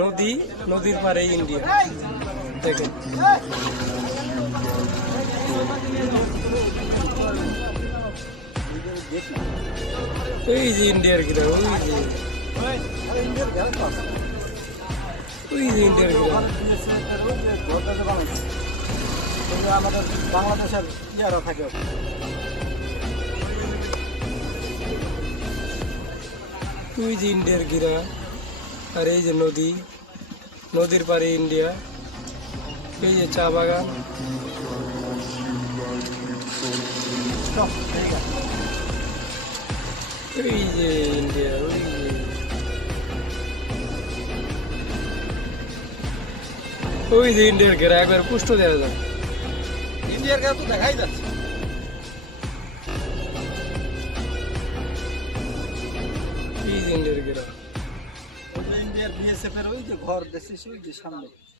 নদী, নদীর পারে ইন্ডিয়া। দেখেন ওই যে ইন্ডিয়ার গ্রাম, ওই যে ইন্ডিয়ার গ্রাম। আমাদের বাংলাদেশের ইয়ারা থাকে। ওই যে ইন্ডিয়ার গ্রাম, আর এই যে নদী, নদীর পারে ইন্ডিয়া। এই যে চা বাগান। ওই যে ইন্ডিয়া, ওই যে ইন্ডিয়ার ঘেরা একবার পুষ্ট দেওয়া যায়। ইন্ডিয়ার গাছ তো দেখাই যাচ্ছে। এই যে ইন্ডিয়ার ঘেরা, ইন্ডিয়ার বিএসএফ এর ওই যে ঘর দেখছিস ওই যে সামনে।